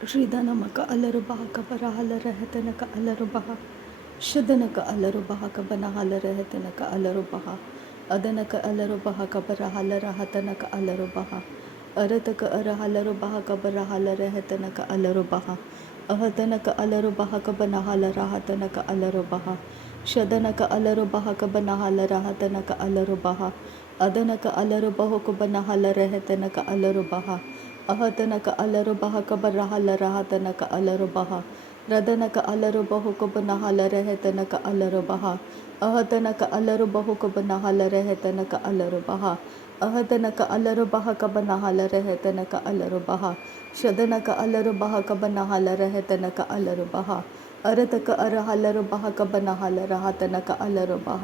ಶ್ರೀಧನಮಕ ಅಲರುಬಹ ಕಬರ ಹಲರಹತನಕ ಅಲರುಬಹ ಶದನಕ ಅಲರುಬಹ ಕಬನ ಹಲರಹತನಕ ಅಲರುಬಹ ಅದನಕ ಅಲರುಬಹ ಕಬರ ಹಲರಹತನಕ ಅಲರುಬಹ ಅರತಕ ಅರ ಹಲರುಬಹ ಕಬರ ಹಲರಹತನಕ ಅಲರುಬಹ ಅಹತನಕ ಅಲರುಬಹ ಕಬನ ಹಲರಹತನಕ ಅಲರುಬಹ ಶದನಕ ಅಲರುಬಹ ಕಬನ ಹಲರಹತನಕ ಅಲರುಬಹ ಅದನಕ ಅಲರುಬಹ ಕಬನ ಹಲರಹತನಕ ಅಲರುಬಹ ಅಹತನಕ ಅಲರುಬಹ ಕಬರ ಹಲರಹತನಕ ಅಲರುಬಹ ರದನಕ ಅಲರುಬಹು ಕಬನ ಹಲರಹತನಕ ಅಲರುಬಹ ಅಹತನಕ ಅಲರುಬಹು ಕಬನ ಹಲರಹತನಕ ಅಲರುಬಹ ಅಹತನಕ ಅಲರುಬಹ ಕಬನ ಹಲರಹತನಕ ಅಲರುಬಹ ಶದನಕ ಅಲರುಬಹ ಕಬನ ಹಲರಹತನಕ ಅಲರುಬಹ ಅರತಕ ಅರ ಹಲರುಬಹ ಕಬನ ಹಲರಹತನಕ ಅಲರುಬಹ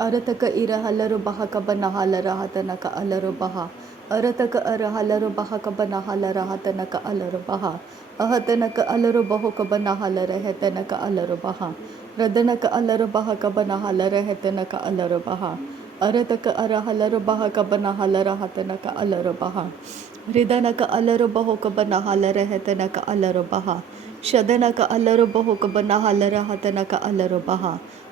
ಅರತಕ ಇರ ಹಲರುಬಹ ಕಬನ ಹಲರಹತನಕ ಅಲರುಬಹ ಅರತಕ ಅರ ಹಲರುಬಹ ಕಬನ ಹಲರಹತನಕ ಅಲರುಬಹ ಅಹತನಕ ಅಲರುಬಹು ಕಬನ ಹಲರಹತನಕ ಅಲರುಬಹ ರದನಕ ಅಲರುಬಹ ಕಬನ ಹಲರಹತನಕ ಅಲರುಬಹ ಅರತಕ ಅರ ಹಲರುಬಹ ಕಬನ ಹಲರಹತನಕ ಅಲರುಬಹ ಹೃದನಕ ಅಲರುಬಹು ಕಬನ ಹಲರಹತನಕ ಅಲರುಬಹ ಶದನಕ ಅಲರುಬಹು ಕಬನ ಹಲರಹತನಕ ಅಲರುಬಹ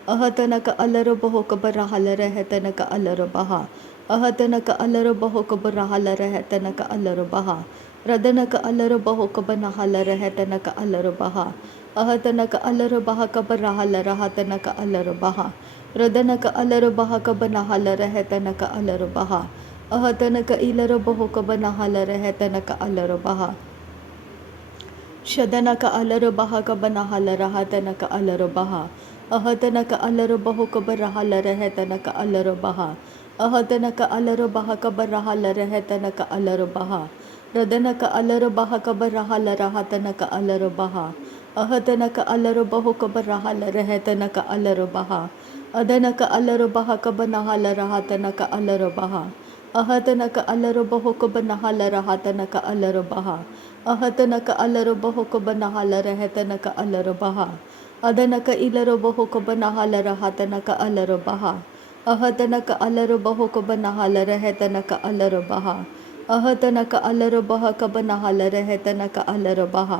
ಅಹತನಕ ಅಲರುಬಹು ಕಬರ ಹಲರಹತನಕ ಅಲರುಬಹ ಅಹತನಕ ಅಲರುಬಹು ಕಬರ ಹಲರಹತನಕ ಅಲರುಬಹ ರದನಕ ಅಲರುಬಹು ಕಬನ ಹಲರಹತನಕ ಅಲರುಬಹ ಅಹತನಕ ಅಲರುಬಹ ಕಬರ ಹಲರಹತನಕ ಅಲರುಬಹ ರದನಕ ಅಲರುಬಹ ಕಬನ ಹಲರಹತನಕ ಅಲರುಬಹ ಅಹತನಕ ಇಲರುಬಹು ಕಬನ ಹಲರಹತನಕ ಅಲರುಬಹ ಶದನಕ ಅಲರುಬಹ ಕಬನ ಹಲರಹತನಕ ಅಲರುಬಹ ಅಹತನಕ ಅಲರುಬಹು ಕಬರ ಹಲರಹತನಕ ಅಲರುಬಹ ಅಹತನಕ ಅಲರುಬಹ ಕಬರ ಹಲರಹತನಕ ಅಲರುಬಹ ರದನಕ ಅಲರುಬಹ ಕಬರ ಹಲರಹತನಕ ಅಲರುಬಹ ಅಹತನಕ ಅಲರುಬಹು ಕಬರ ಹಲರಹತನಕ ಅಲರುಬಹ ಅದನಕ ಅಲರುಬಹ ಕಬನ ಹಲರಹತನಕ ಅಲರುಬಹ ಅಹತನಕ ಅಲರುಬಹು ಕಬನ ಹಲರಹತನಕ ಅಲರುಬಹ ಅಹತನಕ ಅಲರುಬಹು ಕಬನ ಹಲರಹತನಕ ಅಲರುಬಹ ಅದನಕ ಇಲರುಬಹು ಕಬನ ಹಲರಹತನಕ ಅಲರುಬಹ ಅಹತನಕ ಅಲರುಬಹು ಕಬನ ಹಲರಹತನಕ ಅಲರುಬಹ ಅಹತನಕ ಅಲರುಬಹ ಕಬನ ಹಲರಹತನಕ ಅಲರುಬಹ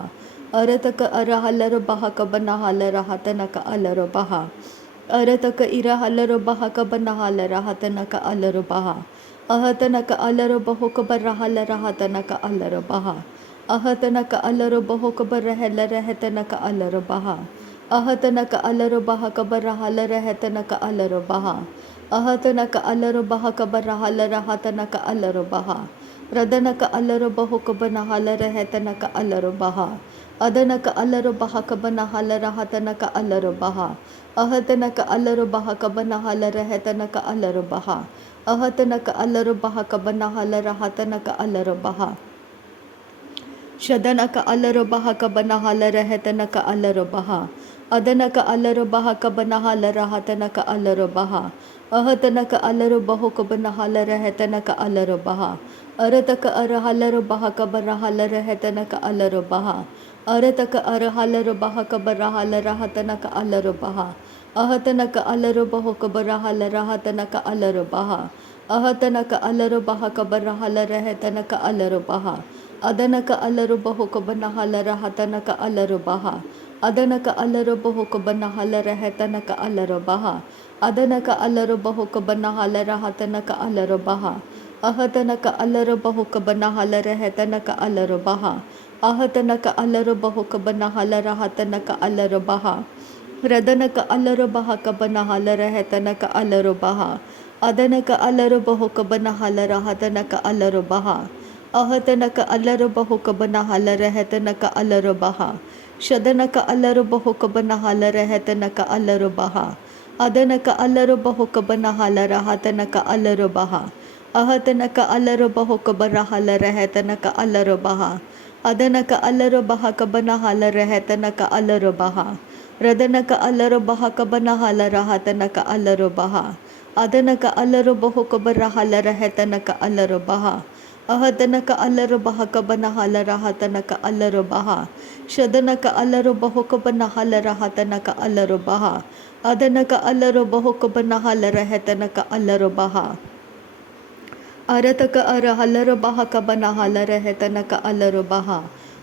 ಅರತಕ ಅರ ಹಲರುಬಹ ಕಬನ ಹಲರಹತನಕ ಅಲರುಬಹ ಅರತಕ ಇರ ಹಲರುಬಹ ಕಬನ ಹಲರಹತನಕ ಅಲರುಬಹ ಅಹತನಕ ಅಲರುಬಹು ಕಬರ ಹಲರಹತನಕ ಅಲರುಬಹ ಅಹತನಕ ಅಲರುಬಹು ಕಬರ ಹಲರಹತನಕ ಅಲರುಬಹ ಅಹತನಕ ಅಲರುಬಹ ಕಬರ ಹಲರಹತನಕ ಅಲರುಬಹ ಅಹತನಕ ಅಲರುಬಹ ಕಬರ ಹಲರಹತನಕ ಅಲರುಬಹ ರದನಕ ಅಲರುಬಹು ಕಬನ ಹಲರಹತನಕ ಅಲರುಬಹ ಅದನಕ ಅಲರುಬಹ ಕಬನ ಹಲರಹತನಕ ಅಲರುಬಹ ಅಹತನಕ ಅಲರುಬಹ ಕಬನ ಹಲರಹತನಕ ಅಲರುಬಹ ಅಹತನಕ ಅಲರುಬಹ ಕಬನ ಹಲರಹತನಕ ಅಲರುಬಹ ಶದನಕ ಅಲರುಬಹ ಕಬನ ಹಲರಹತನಕ ಅಲರುಬಹ ಅದನಕ ಅಲರುಬಹ ಕಬನ ಹಲರಹತನಕ ಅಲರುಬಹ ಅಹತನಕ ಅಲರುಬಹು ಕಬನ ಹಲರಹತನಕ ಅಲರುಬಹ ಅರತಕ ಅರ ಹಲರುಬಹ ಕಬರ ಹಲರಹತನಕ ಅಲರುಬಹ ಅರತಕ ಅರ ಹಲರುಬಹ ಕಬರ ಹಲರಹತನಕ ಅಲರುಬಹ ಅಹತನಕ ಅಲರುಬಹು ಕಬರ ಹಲರಹತನಕ ಅಲರುಬಹ ಅಹತನಕ ಅಲರುಬಹ ಕಬರ ಹಲರಹತನಕ ಅಲರುಬಹ ಅದನಕ ಅಲರುಬಹು ಕಬನ ಹಲರಹತನಕ ಅಲರುಬಹ ಅದನಕ ಅಲರುಬಹು ಕಬನ ಹಲರಹತನಕ ಅಲರುಬಹ ಅದನಕ ಅಲರುಬಹು ಕಬನ ಹಲರಹತನಕ ಅಲರುಬಹ ಅಹತನಕ ಅಲರುಬಹು ಕಬನ ಹಲರಹತನಕ ಅಲರುಬಹ ಅಹತನಕ ಅಲರುಬಹು ಕಬನ ಹಲರಹತನಕ ಅಲರುಬಹ ರದನಕ ಅಲರುಬಹ ಕಬನ ಹಲರಹತನಕ ಅಲರುಬಹ ಅದನಕ ಅಲರುಬಹು ಕಬನ ಹಲರಹತನಕ ಅಲರುಬಹ ಅಹತನಕ ಅಲರುಬಹು ಕಬನ ಹಲರಹತನಕ ಅಲರುಬಹ ಶದನಕ ಅಲರುಬಹು ಕಬನ ಹಲರಹತನಕ ಅಲರುಬಹ ಅದನಕ ಅಲರುಬಹು ಕಬನ ಹಲರಹತನಕ ಅಲರುಬಹ ಅಹತನಕ ಅಲರುಬಹು ಕಬರ ಹಲರಹತನಕ ಅಲರುಬಹ ಅದನಕ ಅಲರುಬಹ ಕಬನ ಹಲರಹತನಕ ಅಲರುಬಹ ರದನಕ ಅಲರುಬಹ ಕಬನ ಹಲರಹತನಕ ಅಲರುಬಹ ಅದನಕ ಅಲರುಬಹು ಕಬರ ಹಲರಹತನಕ ಅಲರುಬಹ ಅಹತನಕ ಅಲರುಬಹ ಕಬನ ಹಲರಹತನಕ ಅಲರುಬಹ ಶದನಕ ಅಲರುಬಹು ಕಬನ ಹಲರಹತನಕ ಅಲರುಬಹ ಅದನಕ ಅಲರುಬಹು ಕಬನ ಹಲರಹತನಕ ಅಲರುಬಹ ಅರತಕ ಅರ ಹಲರುಬಹ ಕಬನ ಹಲರಹತನಕ ಅಲರುಬಹ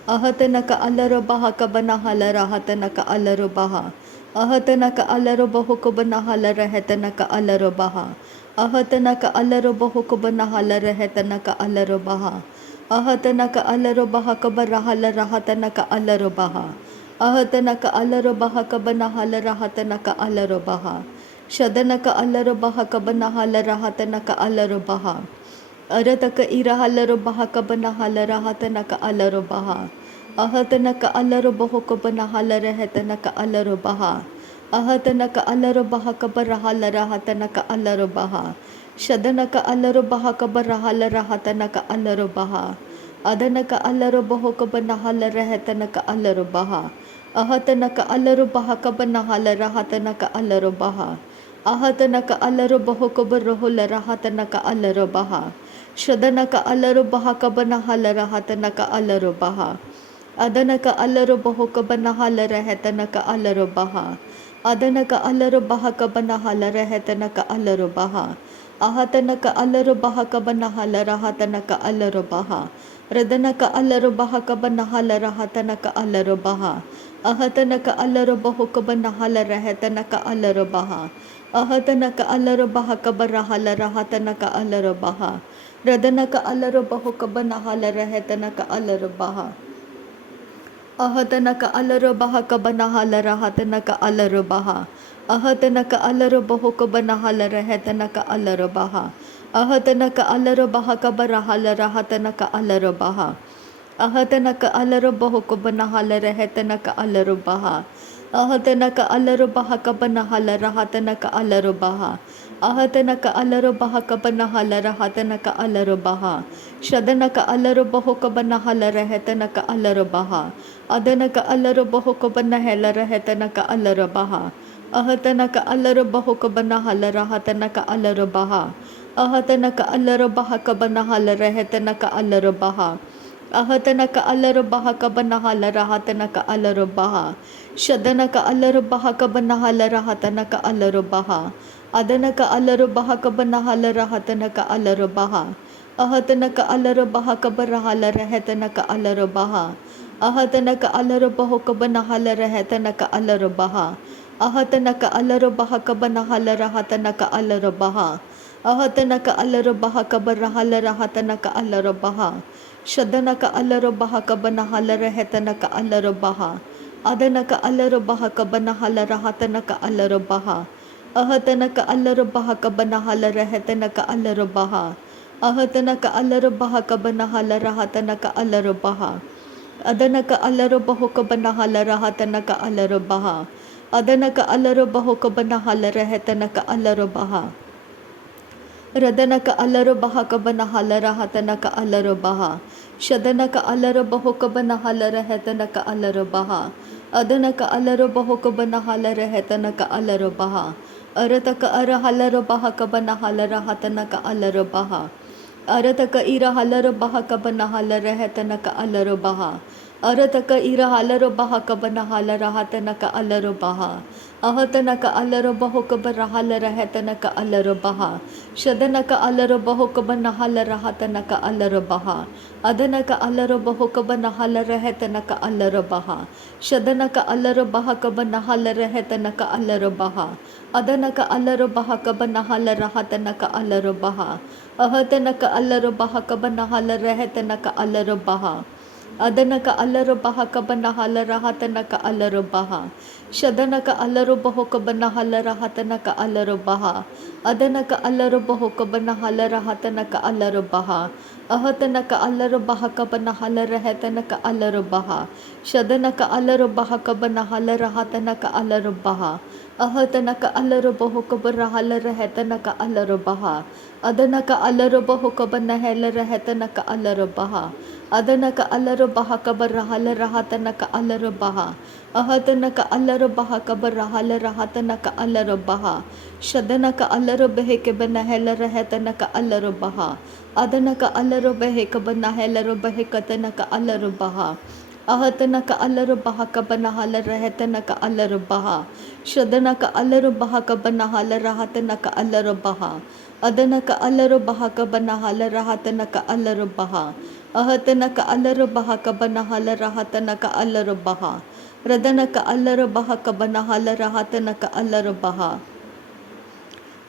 ahata naka alaro baha kabana hala rahata naka alaro baha ahata naka alaro bahu kabana hala rahata naka alaro baha ahata naka alaro bahu kabana hala rahata naka alaro baha ahata naka alaro baha kabara hala rahata naka alaro baha ahata naka alaro baha kabana hala rahata naka alaro baha shadana alaro baha kabana hala rahata naka alaro baha arataka ira halaro baha kabana hala rahata naka alaro baha ahata naka alaro baho kabana hala rahata naka alaro baha ahata naka alaro baha kabara hala rahata naka alaro baha shadana alaro baha kabara hala rahata naka alaro baha adanaka alaro baho kabana hala rahata naka alaro baha ahata naka alaro baha kabana hala rahata naka alaro baha ahata naka alaro baho kabara hala rahata naka alaro baha shadana alaro baha kabana hala rahata naka alaro baha adanaka alaro baho kabana hala rahata naka alaro baha adanaka alaro baha kabana hala rahata naka alaro baha ahata naka alaro baha kabana hala rahata naka alaro baha radanaka alaro baha kabana hala rahata naka alaro baha ahata naka alaro baho kabana hala rahata naka alaro baha ahata naka alaro baha kabara hala rahata naka alaro baha radanaka alaro baho kabana hala rahata naka alaro baha ahata naka alaro baha kabana hala rahata naka alaro baha ahata naka alaro baho kabana hala rahata naka alaro baha ahata naka alaro baha kabara hala rahata naka alaro baha ahata naka alaro baho kabana hala rahata naka alaro baha ahata naka alaro baha kabana hala rahata naka alaro baha ahata naka alaro baha kabana hala rahata naka alaro baha shadanaka alaro baho kabana hala rahata naka alaro baha adanaka alaro baho kabana hala rahata naka alaro baha ahata naka alaro baho kabana hala rahata naka alaro baha ahata naka alaro baha kabana hala rahata naka alaro baha ahata naka alaro baha kabana hala rahata naka alaro baha shadanaka alaro baha kabana hala rahata naka alaro baha adanaka alaro baha kabana hala rahata naka alaro baha ahata naka alaro baha kabara hala rahata naka alaro baha ahata naka alaro baho kabana hala rahata naka alaro baha ahata naka alaro baha kabana hala rahata naka alaro baha ahata naka alaro baha kabara hala rahata naka alaro baha shadanaka alaro baha kabana hala rahata naka alaro baha adanaka alaro baha kabana hala rahata naka alaro baha ahata naka alaro baha kabana hala rahata naka alaro baha ahata naka alaro baha kabana hala rahata naka alaro baha adanaka alaro baho kabana hala rahata naka alaro baha adanaka alaro baho kabana hala rahata naka alaro baha radanaka alaro baha kabana hala rahata naka alaro baha shadanaka alaro baho kabana hala rahata naka alaro baha adanaka alaro baho kabana hala rahata naka alaro baha arataka ara halaro baha kabana hala rahata naka alaro baha arataka ira halaro baha kabana hala rahata naka alaro baha arataka ira halaro baha kabana hala rahata naka alaro baha ahata naka alaro baho kabara hala rahata naka alaro baha shadanaka alaro baho kabana hala rahata naka alaro baha adanaka alaro baho kabana hala rahata naka alaro baha shadanaka alaro baha kabana hala rahata naka alaro baha adanaka alaro baha kabana hala rahata naka alaro baha ahata naka alaro baha kabana hala rahata naka alaro baha adanaka alaro baha kabana hala rahata naka alaro baha shadanaka alaro baho kabana hala rahata naka alaro baha adanaka alaro baho kabana hala rahata naka alaro baha ahata naka alaro baha kabana hala rahata naka alaro baha shadanaka alaro baha kabana hala rahata naka alaro baha ahata naka alaro baho kabara hala rahata naka alaro baha adanaka alaro baho kabana hala rahata naka alaro baha adanaka alaro baha kabara hala rahata naka alaro baha ahata naka alaro baha kabara hala rahata naka alaro baha shadanaka alaro behe kabana hala rahata naka alaro baha adanaka alaro behe kabana hala behe katanaka alaro baha ahata naka alaro baha kabana hala rahata naka alaro baha shadanaka alaro baha kabana hala rahata naka alaro baha adanaka alaro baha kabana hala rahata naka alaro baha Ahatanaka alarubaha kabanahala rahatanaka alarubaha. Radanaka alarubaha kabanahala rahatanaka alarubaha.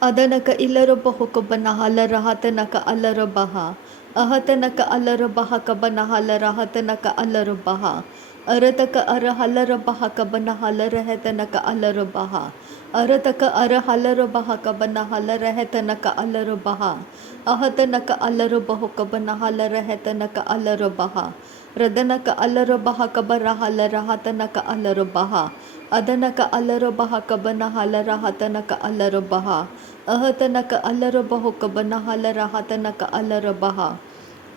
Adanaka ilarubahu kabanahala rahatanaka alarubaha. Ahatanaka alarubaha kabanahala rahatanaka alarubaha. Arataka arahalarabaha kabanahala rahatanaka alarubaha. Arataka arahalarabaha kabanahala rahatanaka alarubaha. Ahatanaka alarubahu kabanahala rahatanaka alarubaha. Radanaka alarubaha kabarahala rahatanaka alarubaha. Adanaka alarubaha kabanahala rahatanaka alarubaha. Ahatanaka alarubahu kabanahala rahatanaka alarubaha.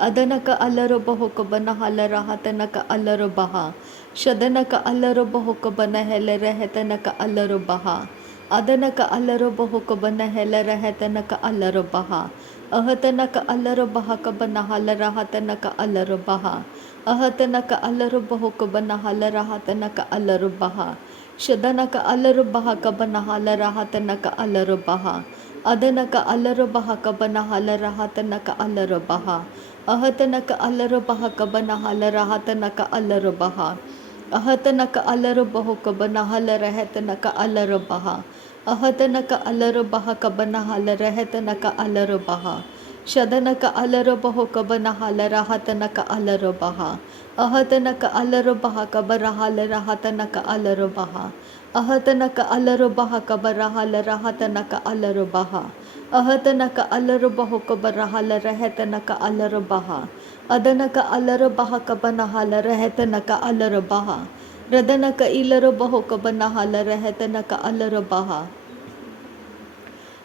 Adanaka alarubahu kabanahala rahatanaka alarubaha. Shadanaka alarubahu kabanahela rahatanaka alarubaha. Adanaka alarubahu kabanahela rahatanaka alarubaha. Ahatanaka alarubaha kabanahala rahatanaka alarubaha. Ahatanaka alarubahu kabanahala rahatanaka alarubaha. Shadanaka alarubaha kabanahala rahatanaka alarubaha. Adanaka alarubaha kabanahala rahatanaka alarubaha. Ahatanaka alarubaha kabanahala rahatanaka alarubaha. Ahatanaka alarubahu kabanahala rahatanaka alarubaha. Ahatanaka alarubaha kabanahala rahatanaka alarubaha. Shadanaka alarubahu kabanahala rahatanaka alarubaha. Ahatanaka alarubaha kabarahala rahatanaka alarubaha. Ahatanaka alarubaha kabarahala rahatanaka alarubaha. Ahatanaka alarubahu kabarahala rahatanaka alarubaha. Adanaka alarubaha kabanahala rahatanaka alarubaha. Radanaka ilarubahu kabanahala rahatanaka alarubaha.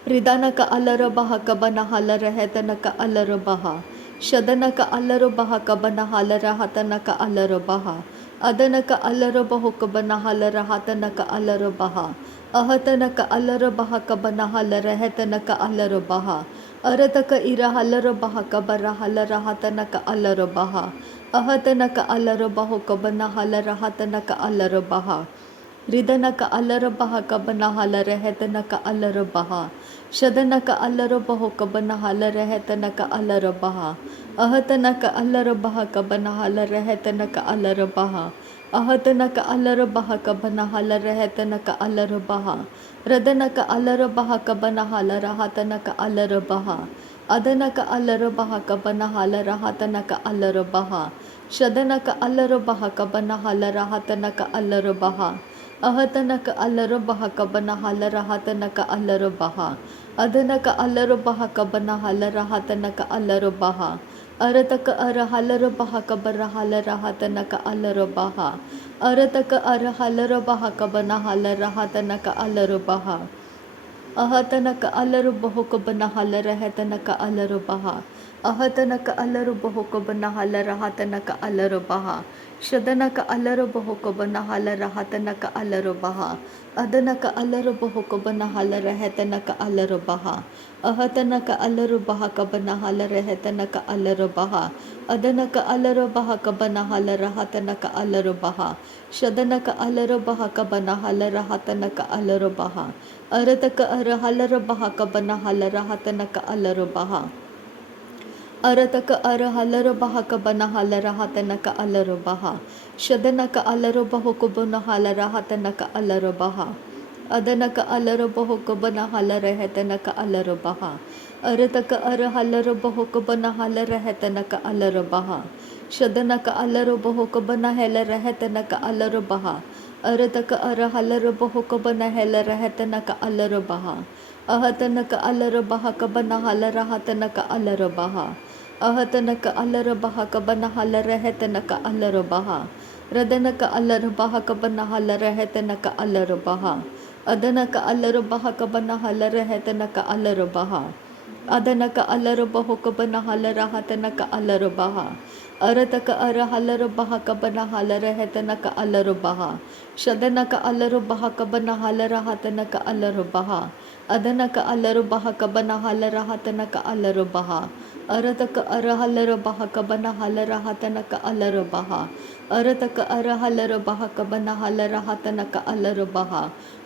Ridanaka alarubaha kabanahala rahatanaka alarubaha. Shadanaka alarubaha kabanahala rahatanaka alarubaha. Adanaka alarubahu kabanahala rahatanaka alarubaha. Ahatanaka alarubaha kabanahala rahatanaka alarubaha. Arataka irahalarabaha kabarahala rahatanaka alarubaha. Ahatanaka alarubahu kabanahala rahatanaka alarubaha. Ridanaka alarabaha kabanahala rahatanaka alarabaha. Shadanaka alarabahu kabanahala rahatanaka alarabaha. Ahatanaka alarabaha kabanahala rahatanaka alarabaha. Ahatanaka alarabaha kabanahala rahatanaka alarabaha. Radanaka alarabaha kabanahala rahatanaka alarabaha. Adanaka alarabaha kabanahala rahatanaka alarabaha. Shadanaka alarabaha kabanahala rahatanaka alarabaha. Ahatanaka alarabaha kabanahala rahatanaka alarabaha. Adanaka alarabaha kabanahala rahatanaka alarabaha. Arataka arahalarabaha kabarahala rahatanaka alarabaha. Arataka arahalarabaha kabanahala rahatanaka alarabaha. Ahatanaka alarubahu kabanahala rahatanaka alarubaha. Ahatanaka alarubahu kabanahala rahatanaka alarubaha. Shadanaka alarubahu kabanahala rahatanaka alarubaha. Adanaka alarubahu kabanahala rahatanaka alarubaha. Ahatanaka alarubaha kabanahala rahatanaka alarubaha. Adanaka alarubaha kabanahala rahatanaka alarubaha. Shadanaka alarubaha kabanahala rahatanaka alarubaha. Arataka arahalarabaha kabanahala rahatanaka alarubaha. Arataka arahalarabaha kabanahala rahatanaka alarubaha. Shadanaka alarubahu kabanahala rahatanaka alarubaha. Adanaka alarubahu kabanahala rahatanaka alarubaha. Arataka arahalarabahu kabanahala rahatanaka alarubaha. Shadanaka alarubahu kabanahala rahatanaka alarubaha. Arataka arahalarabahu kabanahala rahatanaka alarubaha. Ahatanaka alarabaha kabanahala rahatanaka alarabaha. Ahatanaka alarabaha kabanahala rahatanaka alarabaha. Radanaka alarabaha kabanahala rahatanaka alarabaha. Adanaka alarabaha kabanahala rahatanaka alarabaha. Adanaka alarabahu kabanahala rahatanaka alarabaha. Arataka arahalarabaha kabanahala rahatanaka alarabaha. Shadanaka alarabaha kabanahala rahatanaka alarabaha. Adanaka alarubaha kabanahala rahatanaka alarubaha. Arataka arahalarabaha kabanahala rahatanaka alarubaha. अरतक अरहलर बहक बनहल रहतनक अलर बहा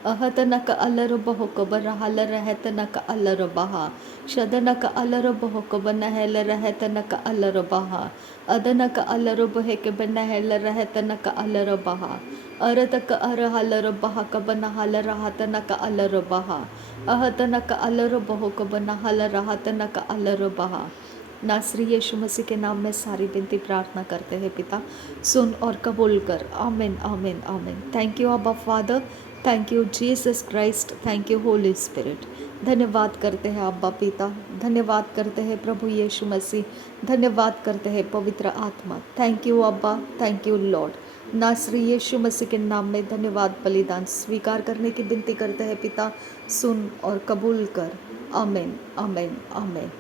अहतनक अलर बहुक बनहल रहतनक अलर बहा शदनक अलर बहुक बनहल रहतनक अलर बहा अदनक अलर बहक बनहल रहतनक अलर बहा अरतक अरहलर बहक बनहल रहतनक अलर बहा अहतनक अलर बहुक बनहल रहतनक अलर बहा। नासरी यीशु मसीह के नाम में सारी विनती प्रार्थना करते हैं पिता, सुन और कबूल कर। आमीन आमीन आमीन। थैंक यू अब्बा father, thank you Jesus Christ, thank you Holi spirit. धन्यवाद करते हैं अब्बा पिता, धन्यवाद करते हैं प्रभु यीशु मसीह, धन्यवाद करते हैं पवित्र आत्मा। थैंक यू अब्बा, थैंक यू लॉर्ड। नासरी यीशु मसीह के नाम में धन्यवाद बलिदान स्वीकार करने की विनती करते हैं पिता, सुन और कबूल कर। आमीन आमीन आमीन।